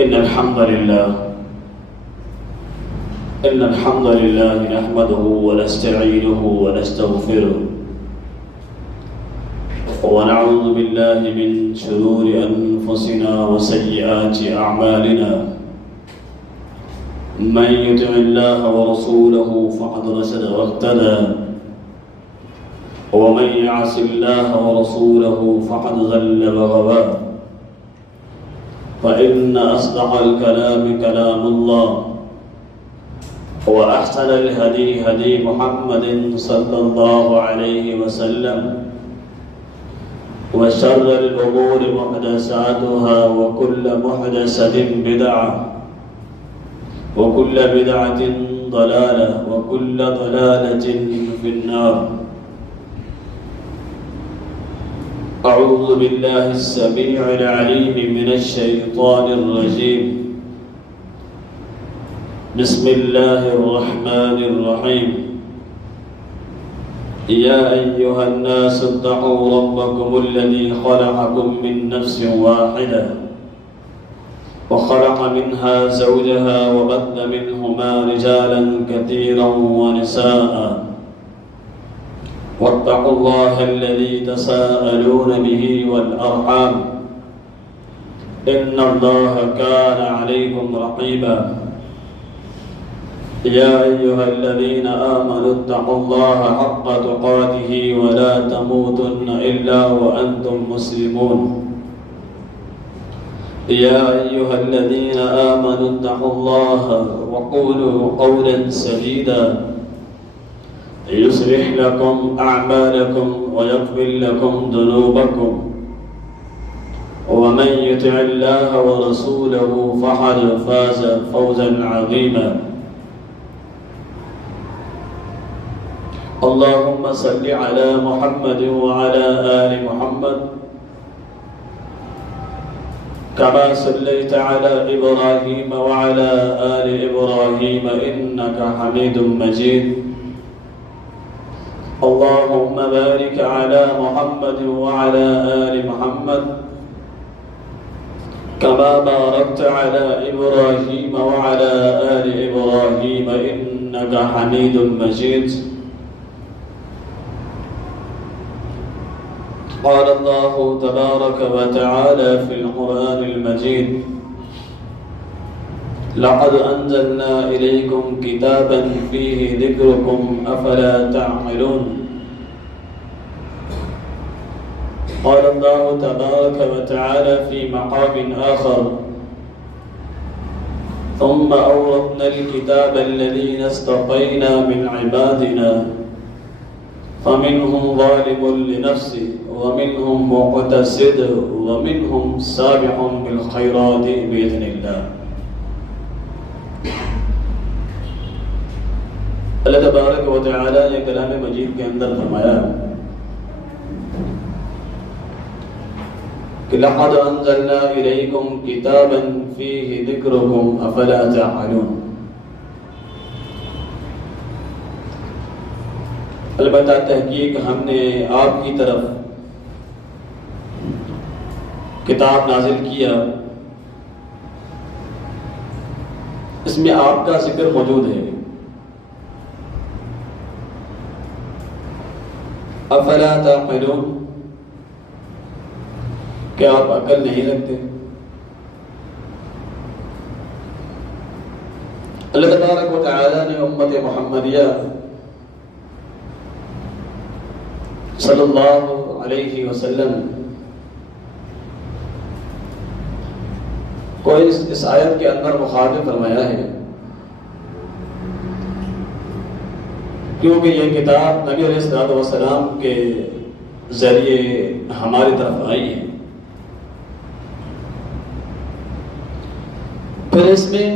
إن الحمد لله نحمده ونستعينه ونستغفره ونعوذ بالله من شرور أنفسنا وسيئات أعمالنا من يطع الله ورسوله فقد رشد واهتدى ومن يعص الله ورسوله فقد ضل وغوى فإن أصدق الكلام كلام الله وأحسن الهدي هدي محمد صلى الله عليه وسلم وشر الأمور محدثاتها وكل محدثة بدعة وكل بدعة ضلالة وكل ضلالة في النار. أعوذ بالله السميع العليم من الشيطان الرجيم. بسم الله الرحمن الرحيم. يا أيها الناس اتقوا ربكم الذي خلقكم من نفس واحدة وخلق منها زوجها وبث منهما رجالا كثيرا ونساء واتقوا الله الذي تساءلون به والأرحام إن الله كان عليكم رقيبا. يا أيها الذين آمنوا اتقوا الله حق تقاته ولا تموتن إلا وأنتم مسلمون. يا أيها الذين آمنوا اتقوا الله وقولوا قولا سديدا يصلح لكم أعمالكم ويغفر لكم ذنوبكم ومن يطع الله ورسوله فقد فاز فوزا عظيما. اللهم صل على محمد وعلى آل محمد كما صليت على إبراهيم وعلى آل إبراهيم إنك حميد مجيد. اللهم بارك على محمد وعلى آل محمد كما باركت على إبراهيم وعلى آل إبراهيم إنك حميد مجيد. قال الله تبارك وتعالى في القرآن المجيد: لقد أنزلنا إليكم كتابا فيه ذكركم أفلا تعقلون. قال الله تبارك وتعالى في مقام آخر: ثم أورثنا الكتاب الذين اصطفينا من عبادنا فمنهم ظالم لنفسه ومنهم مقتصد ومنهم سابق بالخيرات بإذن الله. اللہ تبارک و تعالی نے کلام مجید کے اندر فرمایا کہ لقد انزلنا الیکم کتابا فیہ ذکرکم افلا تعقلون. البتہ تحقیق ہم نے آپ کی طرف کتاب نازل کیا، اس میں آپ کا ذکر موجود ہے. افلا تعقلون، کیا آپ عقل نہیں رکھتے؟ اللہ تبارک و تعالی نے امت محمدیہ صلی اللہ علیہ وسلم کو اس آیت کے اندر مخاطب فرمایا ہے، کیونکہ یہ کتاب نبی علیہ السلام کے ذریعے ہماری طرف آئی ہے. پھر اس میں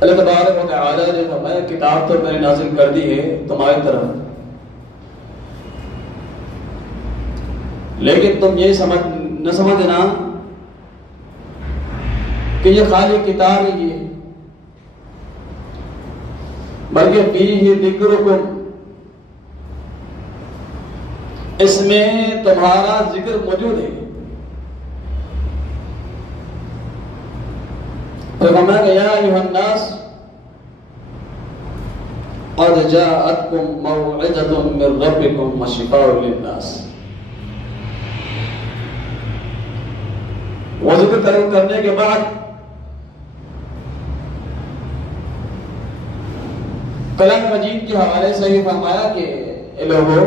اللہ تبارک و تعالی نے فرمایا کتاب تو میں نے نازل کر دی ہے تمہاری طرف، لیکن تم یہ نہ سمجھنا کہ یہ خالی کتاب ہی ہے، بلکہ فیہ ذکرکم، اس میں تمہارا ذکر موجود ہے. پھر فرمایا کہ یا ایھا الناس قد جاءتکم موعظۃ من ربکم وشفاء للناس. وہ ذکر کرنے کے بعد کلام مجید کے حوالے سے یہ فرمایا کہ اے لوگوں،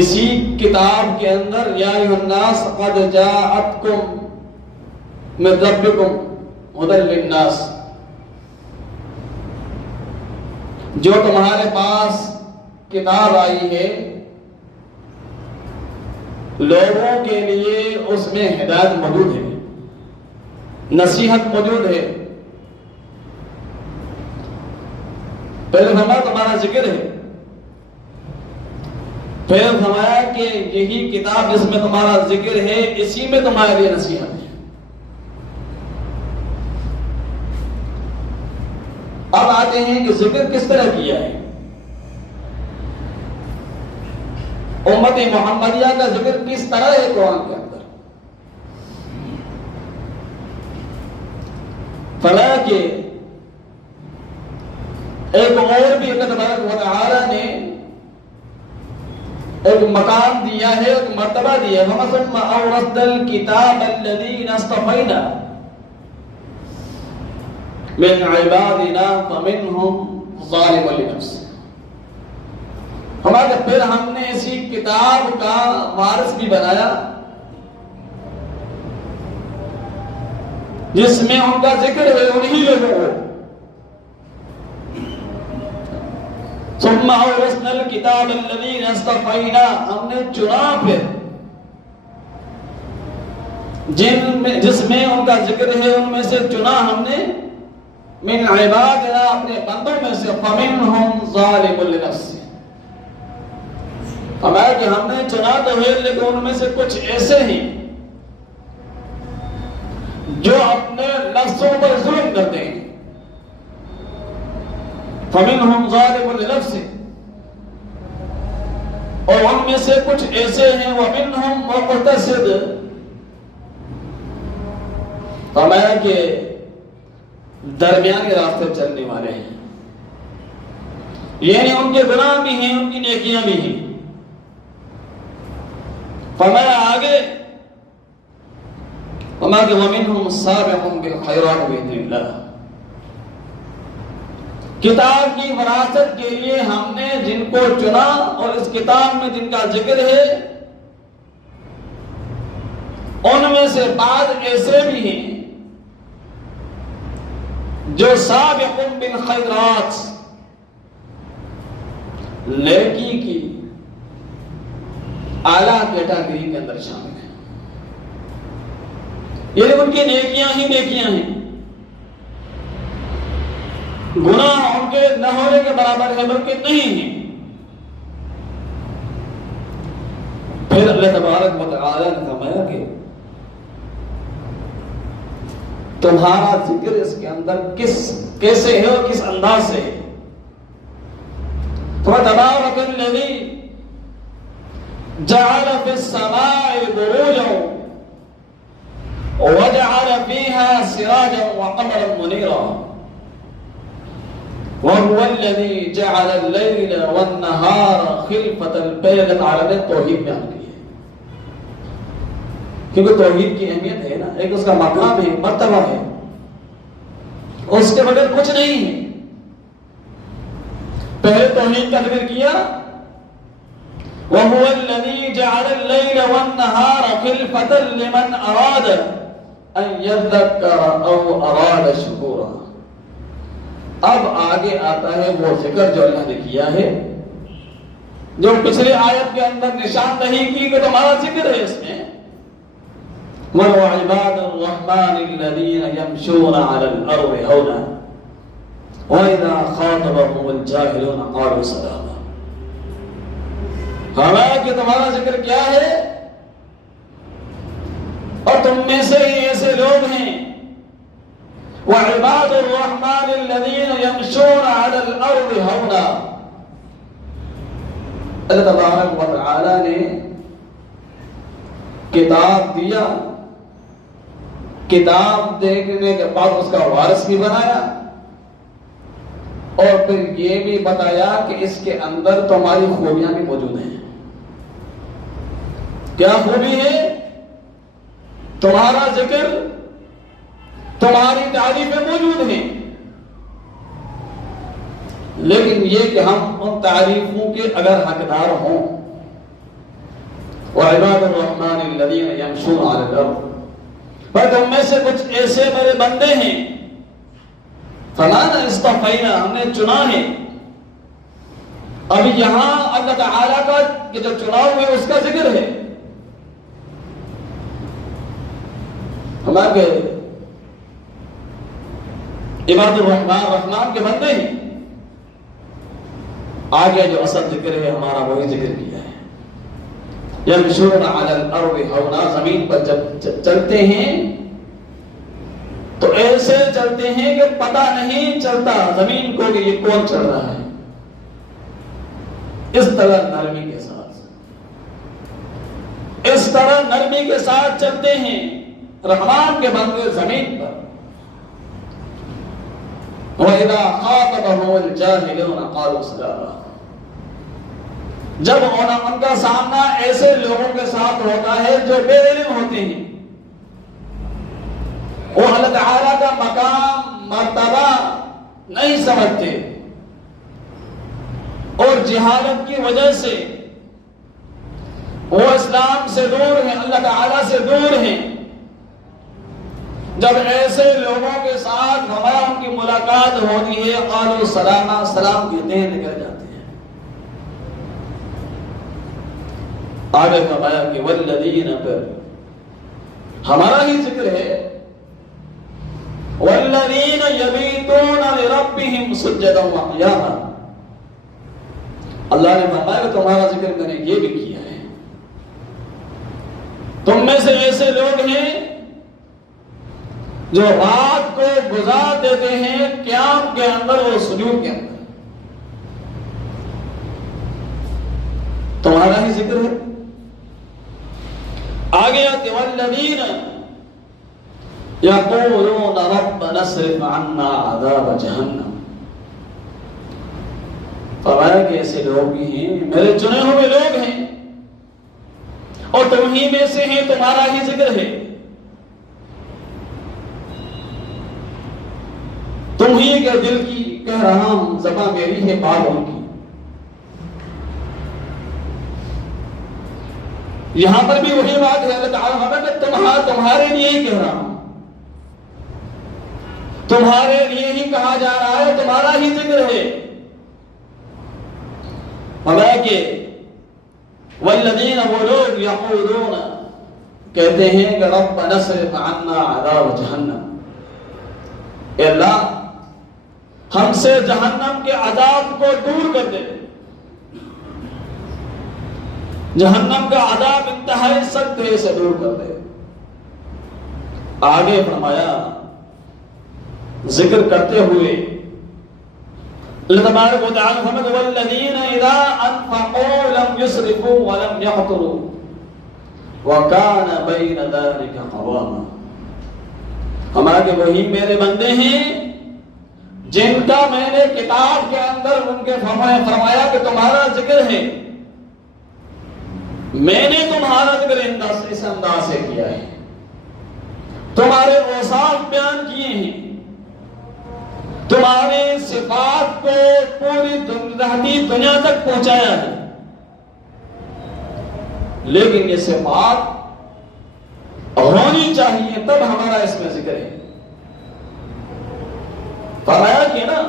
اسی کتاب کے اندر یا ایھا الناس قد جاءتکم من ربکم ھدی للناس، جو تمہارے پاس کتاب آئی ہے لوگوں کے لیے اس میں ہدایت موجود ہے، نصیحت موجود ہے. پہلے فرمایا تمہارا ذکر ہے، پھر فرمایا کہ یہی کتاب جس میں تمہارا ذکر ہے اسی میں تمہارے لیے نصیحت ہے. اب آتے ہیں کہ ذکر کس طرح کیا ہے. امت محمدیہ کا ذکر کس طرح ہے قرآن کے اندر. فرمایا کہ ایک اور بھی اللہ تبارک و تعالی نے ایک مقام دیا ہے، ایک مرتبہ دیا ہے. ثم اورثنا الكتاب الذين اصطفينا من عبادنا فمنهم ظالم لنفسه. ہمارے پھر ہم نے اسی کتاب کا وارث بھی بنایا جس میں ان کا ذکر ہے انہی لوگوں کو. ثم اورثنا الكتاب الذين اصطفينا، ہم نے چنا پھر جس میں ان کا ذکر ہے ان میں سے چنا ہم نے من عبادنا اپنے بندوں میں سے فمنهم ظالم لنفسه. فرمایا کہ ہم نے چنا تو ہے لیکن ان میں سے کچھ ایسے ہیں جو اپنے نفسوں پر ظلم کرتے ہیں. فمنهم ظالم لنفسه، اور ان میں سے کچھ ایسے ہیں ومنهم مقتصد. فرمایا کہ درمیانے راستے چلنے والے ہیں، یعنی ان کے گناہ بھی ہیں ان کی نیکیاں بھی ہیں. فرمایا آگے فرمایا کہ ومنهم سابق بالخيرات باذن اللہ. کتاب کی وراثت کے لیے ہم نے جن کو چنا اور اس کتاب میں جن کا ذکر ہے ان میں سے بعض ایسے بھی ہیں جو سابق بالخیرات نیکی کی اعلیٰ کیٹاگری کے اندر شامل ہیں. یہ ان کی نیکیاں ہی نیکیاں ہیں، گناہ ان کے نہ ہونے کے برابر ہے بلکہ نہیں ہیں. پھر اللہ تبارک و تعالی نے فرمایا کہ تمہارا ذکر اس کے اندر کیسے ہے اور کس انداز سے ہے. فَتَبَارَكَ الَّذِي جَعَلَ فِي السَّمَاءِ بُرُوجًا وَجَعَلَ فِيهَا سِرَاجًا وَقَمَرًا مُنِيرًا وَهُوَ الَّذِي جَعَلَ اللَّيْلَ وَالنَّهَارَ خِلْفَةً. پہلے تعالی نے توحید بیان کی ہے کیونکہ توحید کی اہمیت ہے نا، ایک اس کا مقام ہے، مرتبہ ہے، اس کے بغیر کچھ نہیں ہے. پہلے توحید کا ذکر کیا وَهُوَ الَّذِي جَعَلَ اللَّيْلَ وَالنَّهَارَ خِلْفَةً لِمَنْ أَرَادَ أَنْ يَذَّكَّرَ أَوْ أَرَادَ شُكُورًا. اب آگے آتا ہے وہ ذکر جو اللہ نے کیا ہے، جو پچھلے آیت کے اندر نشاندہی کی کہ تمہارا ذکر ہے اس میں. وَعِبَادُ الرَّحْمَنِ الَّذِينَ يَمْشُونَ عَلَى الْأَرْضِ هَوْنًا وَإِذَا خَاطَبَهُمُ الْجَاهِلُونَ قَالُوا سَلَامًا. ہمارا کہ تمہارا ذکر کیا ہے اور تم میں سے ہی ایسے لوگ ہیں وَعِبَادُ الرَّحْمَنِ الَّذِينَ يَمْشُونَ عَلَى الْأَرْضِ هَوْنًا. اللہ تبارک و تعالی نے کتاب دیا کتاب دیکھنے کے بعد اس کا وارث بھی بنایا، اور پھر یہ بھی بتایا کہ اس کے اندر تمہاری خوبیاں بھی موجود ہیں۔ کیا خوبی ہے؟ تمہارا ذکر، تمہاری تعریفیں موجود ہیں، لیکن یہ کہ ہم ان تعریفوں کے اگر حقدار ہوں۔ وعباد الرحمن الذین یمشون علی الارض، پر تم میں سے کچھ ایسے میرے بندے ہیں، فلانا اصطفینا، ہم نے چنا ہے۔ اب یہاں اللہ تعالیٰ کا کہ جو چناؤ ہے اس کا ذکر ہے۔ ہمارے عباد الرحمن، رحمان کے بندے ہیں، آگے جو اصل ذکر ہے ہمارا وہی ذکر کیا ہے۔ یمشون علی الارض ہونا، زمین پر جب چلتے ہیں تو ایسے چلتے ہیں کہ پتہ نہیں چلتا زمین کو کہ یہ کون چل رہا ہے، اس طرح نرمی کے ساتھ، اس طرح نرمی کے ساتھ چلتے ہیں رحمان کے بندے زمین پر۔ وَإِذَا خَاطَبَهُمُ الْجَاهِلُونَ قَالُوا سَلَامًا، جب ان کا سامنا ایسے لوگوں کے ساتھ ہوتا ہے جو بے علم ہوتے ہیں، وہ اللہ تعالیٰ کا مقام مرتبہ نہیں سمجھتے، اور جہالت کی وجہ سے وہ اسلام سے دور ہیں، اللہ تعالیٰ سے دور ہیں۔ جب ایسے لوگوں کے ساتھ ہمارا ان کی ملاقات ہوتی ہے، قالوا سلاما، سلام کہتے ہیں، نکل جاتے ہیں۔ آگے فرمایا کہ والذین، پر ہمارا ہی ذکر ہے، والذین یبیتون لربہم سجدا وقیاما، اللہ نے فرمایا کہ تمہارا ذکر میں نے یہ بھی کیا ہے۔ تم میں سے ایسے لوگ ہیں جو رات کو گزار دیتے ہیں قیام کے اندر اور سجود کے اندر، تمہارا ہی ذکر ہے۔ آگے آتے والذین یقولون ربنا اصرف عنا عذاب جہنم، فرمایا کہ ایسے لوگ بھی ہیں، میرے چنے ہوئے لوگ ہیں، اور تم ہی میں سے ہیں، تمہارا ہی ذکر ہے، تم ہی کے دل کی کہہ رہا ہوں، زبان میری ہے بابوں کی۔ یہاں پر بھی وہی بات ہے، اللہ تعالیٰ کہ تمہارے لیے ہی کہہ رہا ہوں، تمہارے لیے ہی کہا جا رہا ہے، تمہارا ہی ذکر ہے۔ کہ والذین، وہ لوگ یقولون، کہتے ہیں کہ ربنا اصرف عنا عذاب جہنم، اے اللہ ہم سے جہنم کے عذاب کو دور کر دے، جہنم کا عذاب انتہائی سخت ہے، اسے دور کر دے۔ آگے فرمایا ذکر کرتے ہوئے اللہ تبارک و تعالی فرماتے والذین اذا انفقوا لم يسرفوا ولم يقتروا وكان بين ذلك قواما، ہمارے وہی میرے بندے ہیں جن کا میں نے کتاب کے اندر ان کے فرمایا کہ تمہارا ذکر ہے، میں نے تمہارا ذکر اس انداز سے کیا ہے، تمہارے اوصاف بیان کیے ہیں، تمہارے صفات کو پوری دنیا تک پہنچایا ہے، لیکن یہ صفات ہونی چاہیے تب ہمارا اس میں ذکر ہے۔ فرمایا کہ نا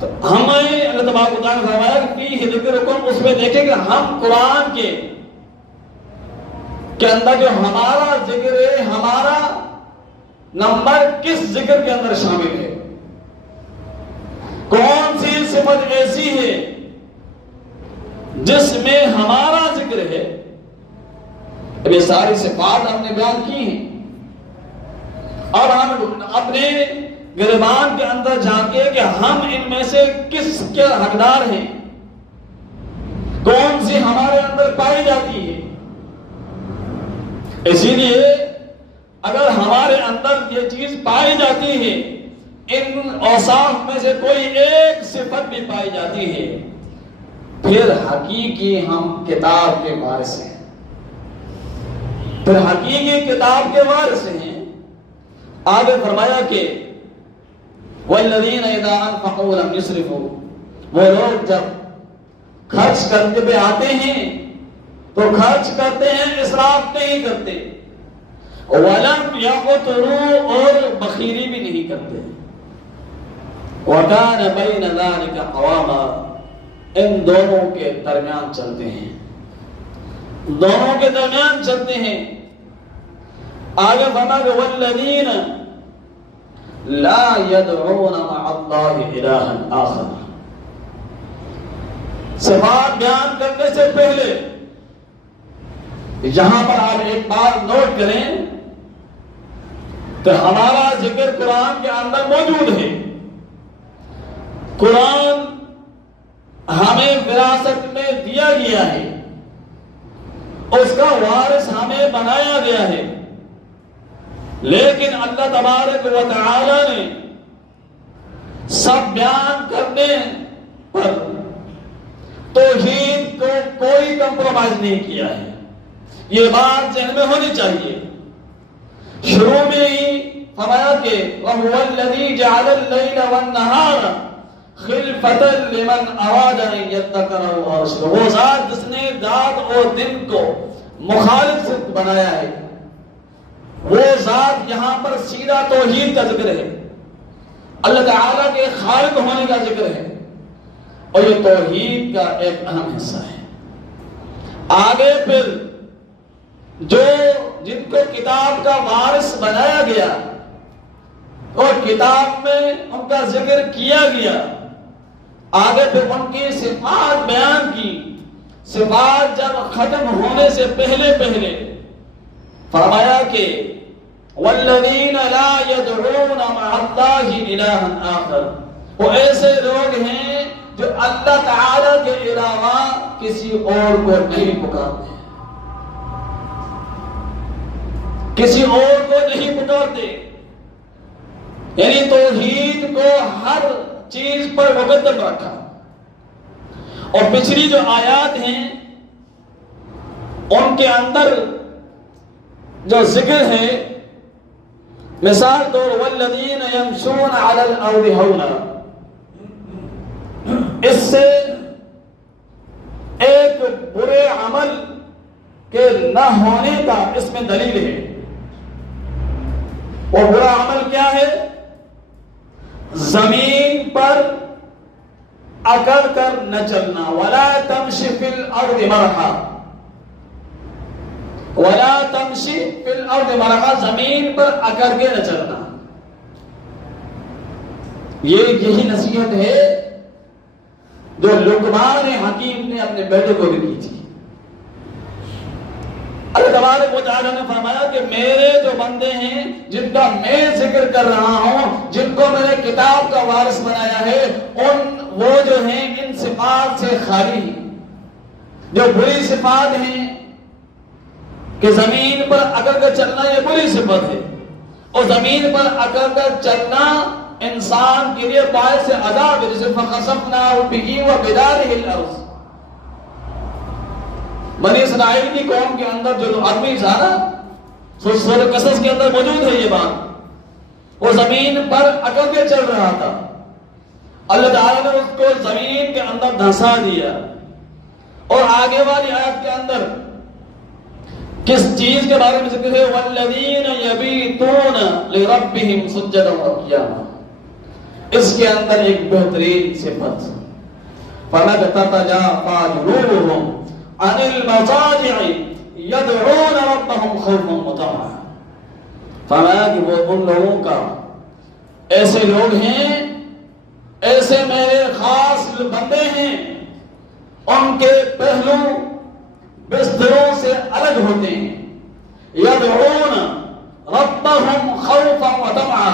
تو ہمیں اللہ تبارک و تعالیٰ نے فرمایا کہ فیہ ذکرکم، اس میں دیکھیں کہ ہم قرآن کے اندر جو ہمارا ذکر ہے، ہمارا نمبر کس ذکر کے اندر شامل ہے، کون سی صفت ایسی ہے جس میں ہمارا ذکر ہے۔ اب یہ ساری صفات ہم نے بیان کی ہیں، اور ہم اپنے گریبان کے اندر جا کے کہ ہم ان میں سے کس کے حقدار ہیں، کون سی ہمارے اندر پائی جاتی ہے۔ اسی لیے ہمارے اندر یہ چیز پائی جاتی ہے، ان اوصاف میں سے کوئی ایک صفت بھی پائی جاتی ہے، پھر حقیقی ہم کتاب کے وارث ہیں، پھر حقیقی کتاب کے وارث ہیں۔ آگے فرمایا کہ وَالَّذِينَ إِذَا أَنفَقُوا لَمْ يُسْرِفُوا، وہ لوگ جب خرچ کرنے پہ آتے ہیں تو خرچ کرتے ہیں، اسراف نہیں کرتے، وَلَمْ يَقْتُرُوا، اور بخیلی بھی نہیں کرتے، وَكَانَ بَيْنَ ذَلِكَ قَوَامًا، ان دونوں کے درمیان چلتے ہیں، دونوں کے درمیان چلتے ہیں۔ آگے فرمایا وَالَّذِينَ لَا يَدْعُونَ مَعَ اللَّهِ إِلَٰهًا آخَرَ، صفات بیان کرنے سے پہلے یہاں پر آپ ایک بات نوٹ کریں کہ ہمارا ذکر قرآن کے اندر موجود ہے، قرآن ہمیں وراثت میں دیا گیا ہے، اس کا وارث ہمیں بنایا گیا ہے، لیکن اللہ تبارک و تعالی نے سب بیان کرنے پر توحید کو کوئی کمپرومائز نہیں کیا ہے، یہ بات ذہن میں ہونی چاہیے۔ شروع میں ہی فرمایا کہ وَهُوَ الَّذِي جَعَلَ اللَّيْلَ وَالنَّهَارَ خِلْفَةً لِمَنْ أَرَادَ أَن يَذَّكَّرَ أَوْ يَرْشُدَ، وہ ذات جس نے رات اور دن کو مخالف سے بنایا ہے، وہ ذات یہاں پر سیدھا توحید کا ذکر ہے، اللہ تعالیٰ کے خالق ہونے کا ذکر ہے، اور یہ توحید کا ایک اہم حصہ ہے۔ آگے پھر جو جن کو کتاب کا وارث بنایا گیا اور کتاب میں ان کا ذکر کیا گیا، آگے پھر ان کی صفات بیان کی، صفات جب ختم ہونے سے پہلے فرمایا کہ وَالَّذِينَ لَا يَدْعُونَ مَعَ اللَّهِ إِلَٰهًا آخَرَ، وہ ایسے لوگ ہیں جو اللہ تعالی کے علاوہ کسی اور کو نہیں پکارتے، کسی اور کو نہیں پکارتے، یعنی توحید کو ہر چیز پر مقدم رکھا۔ اور پچھلی جو آیات ہیں ان کے اندر جو ذکر ہے، مثال طور وَالَّذِينَ يَمْشُونَ عَلَى الْأَرْضِ هَوْنًا، اس سے ایک برے عمل کے نہ ہونے کا اس میں دلیل ہے۔ وہ برا عمل کیا ہے؟ زمین پر اکڑ کر نہ چلنا، وَلَا تَمْشِ فِي الْأَرْضِ مَرَحًا، وَلَا تَمْشِ فِي الْأَرْضِ مَرَحًا، زمین پر اکڑ کے نہ چلنا۔ یہی نصیحت ہے جو لقمان حکیم نے اپنے بیٹے کو بھی کی تھی۔ اللہ تبارک و تعالیٰ نے فرمایا کہ میرے جو بندے ہیں جن کا میں ذکر کر رہا ہوں، جن کو میں نے کتاب کا وارث بنایا ہے، وہ جو ہیں ان صفات سے خالی ہیں۔ جو بری صفات ہیں کہ زمین پر اکڑ کر چلنا، یہ بری صفت ہے، اور زمین پر اکڑ کر چلنا انسان کے لیے باعث عذاب ہے، جسے فَخَسَفْنَا بِهِ وَبِدَارِهِ الْأَرْضِ، بنی اسرائیل کی قوم کے اندر جو آدمی تھا نا، سورۃ قصص کے اندر موجود ہے یہ بات، وہ زمین پر اکڑ کے چل رہا تھا، اللہ تعالیٰ نے اس کو زمین کے اندر دھنسا دیا۔ اور آگے والی آیت کے اندر کس چیز کے بارے میں ذکر ہے؟ وَالَّذِينَ يَبِيتُونَ لِرَبِّهِمْ سُجَّدًا وَقِيَامًا، اس کے اندر ایک بہترین صفت، فَتَتَجَافَىٰ جُنُوبُهُمْ عَنِ الْمَضَاجِعِ يَدْعُونَ رَبَّهُمْ خَوْفًا وَطَمَعًا، فرمایا کہ وہ ان لوگوں کا ایسے لوگ ہیں، ایسے میرے خاص بندے ہیں، ان کے پہلو بستروں سے الگ ہوتے ہیں، یدعون ربهم خوفا وطمعا،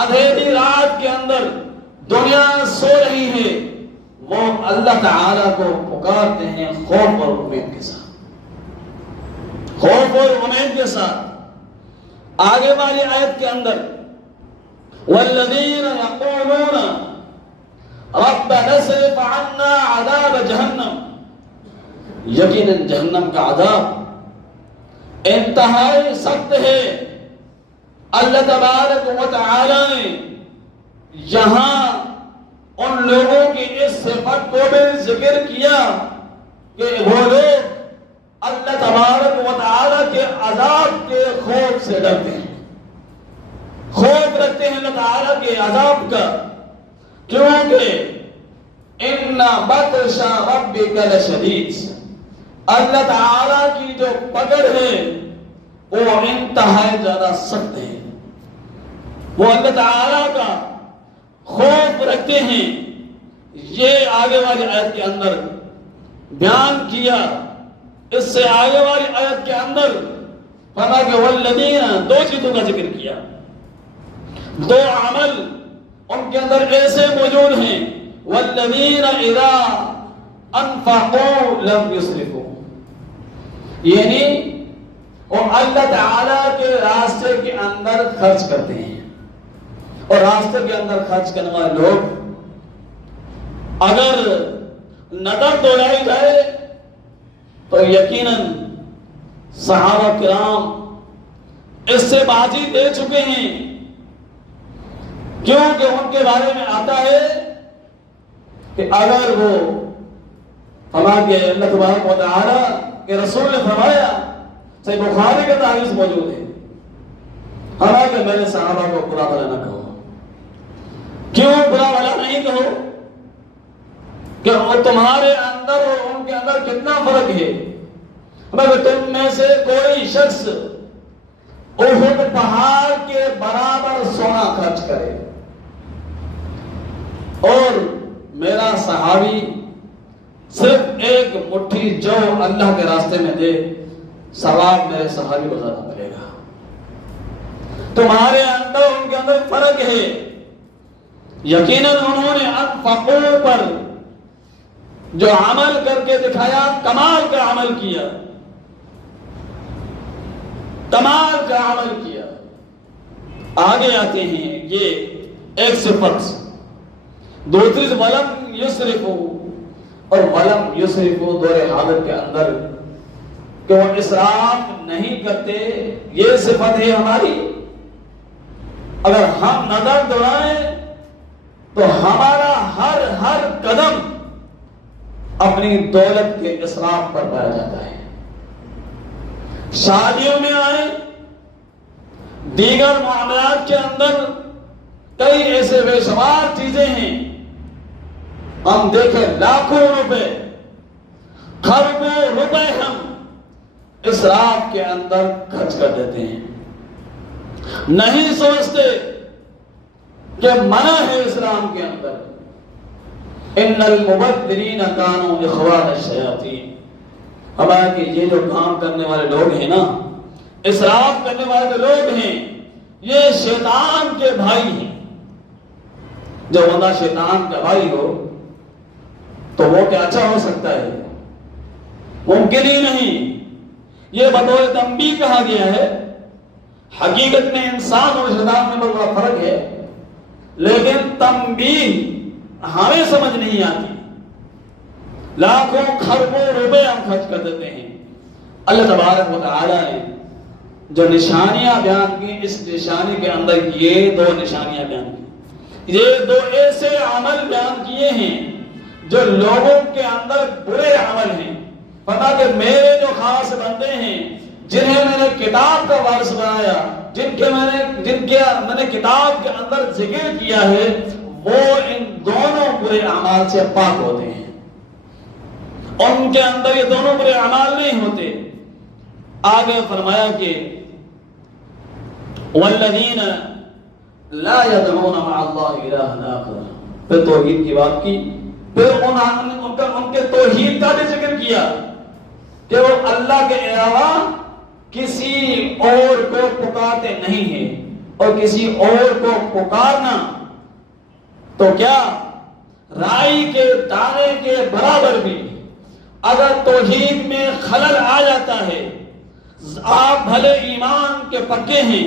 اندھیری رات کے اندر دنیا سو رہی ہے، وہ اللہ تعالیٰ کو پکارتے ہیں خوف اور امید کے ساتھ، خوف اور امید کے ساتھ۔ آگے والی آیت کے اندر والذین یقولون ربنا اصرف عنا عذاب جہنم، یقیناً جہنم کا عذاب انتہائی سخت ہے۔ اللہ تبارک و تعالی نے یہاں ان لوگوں کی اس صفت کو بھی ذکر کیا کہ وہ لوگ اللہ تبارک و تعالی کے عذاب کے خوف سے ڈرتے ہیں، خوف رکھتے ہیں اللہ تعالی کے عذاب کا، کیونکہ ان بطش ربک لشدید، اللہ تعالی کی جو پکڑ ہے وہ انتہائی زیادہ سخت ہے۔ وہ اللہ تعالی کا خوف رکھتے ہیں۔ یہ آگے والی آیت کے اندر بیان کیا۔ اس سے آگے والی آیت کے اندر فرمایا کہ والذین، دو چیزوں کا ذکر کیا، دو عمل ان کے اندر ایسے موجود ہیں، والذین اذا انفقوا لم یسرفوا، یعنی وہ اللہ تعالیٰ کے راستے کے اندر خرچ کرتے ہیں، اور راستے کے اندر خرچ کرنے والے لوگ اگر نظر دوڑائی جائے تو یقیناً صحابہ کرام اس سے بازی دے چکے ہیں، کیونکہ ان کے بارے میں آتا ہے کہ اگر وہ ہمارے اللہ تبارک و تعالی کے رسول نے فرمایا، صحیح بخاری کا حدیث موجود ہے، حالانکہ میں نے صحابہ کو برا بھلا نہ کہو۔ کیوں برا بھلا نہیں کہو؟ کہ وہ تمہارے اندر اور ان کے اندر کتنا فرق ہے۔ مگر تم میں سے کوئی شخص احد پہاڑ کے برابر سونا خرچ کرے اور میرا صحابی صرف ایک مٹھی جو اللہ کے راستے میں دے، ثواب میرے صحابی کو زیادہ ملے گا۔ تمہارے اندر ان کے اندر فرق ہے۔ یقیناً انہوں نے انفقوا پر جو عمل کر کے دکھایا، کمال کا عمل کیا، کمال کا عمل کیا۔ آگے آتے ہیں یہ ایک صفت، دوسری ولم یسرفوا، اور ولم یسرفوا دور حالت کے اندر کہ وہ اسراف نہیں کرتے، یہ صفت ہے ہماری۔ اگر ہم نظر دوڑائیں تو ہمارا ہر قدم اپنی دولت کے اسراف پر پایا جاتا ہے۔ شادیوں میں آئیں، دیگر معاملات کے اندر کئی ایسے بے شمار چیزیں ہیں، ہم دیکھیں لاکھوں روپے، کروڑوں روپے ہم اسراف کے اندر خرچ کر دیتے ہیں، نہیں سوچتے کہ منع ہے اسلام کے اندر۔ ان المبذرین کانوا اخوان الشیاطین، ہمارا کہ یہ جو کام کرنے والے لوگ ہیں نا، اسراف کرنے والے لوگ ہیں، یہ شیطان کے بھائی ہیں۔ جب بندہ شیطان کا بھائی ہو تو وہ کیا اچھا ہو سکتا ہے؟ ممکن ہی نہیں۔ یہ بطور تنبیہ کہا گیا ہے۔ حقیقت میں انسان اور شیطان میں بڑا فرق ہے، لیکن تنبیہ ہمیں سمجھ نہیں آتی۔ لاکھوں کھربوں روپے ہم خرچ کر دیتے ہیں۔ اللہ تبارک و تعالی نے جو نشانیاں بیان کی، اس نشانی کے اندر یہ دو نشانیاں بیان کی، یہ دو ایسے عمل بیان کیے ہیں جو لوگوں کے اندر برے عمل ہیں۔ پتا کہ میرے جو خاص بندے ہیں، جنہیں میں نے کتاب کا وارث بنایا، جن کے میں نے کتاب کے اندر ذکر کیا ہے، وہ ان دونوں برے اعمال سے پاک ہوتے ہیں، ان کے اندر یہ دونوں برے اعمال نہیں ہوتے۔ آگے فرمایا کہ والذین لا يدعون مع اللہ الہ آخر، پھر توحید کی بات کی، پھر ان کے توحید کا بھی ذکر کیا کہ وہ اللہ کے علاوہ کسی اور کو پکارتے نہیں ہیں، اور کسی اور کو پکارنا تو کیا رائی کے دانے کے برابر بھی اگر توحید میں خلل آ جاتا ہے، آپ بھلے ایمان کے پکے ہیں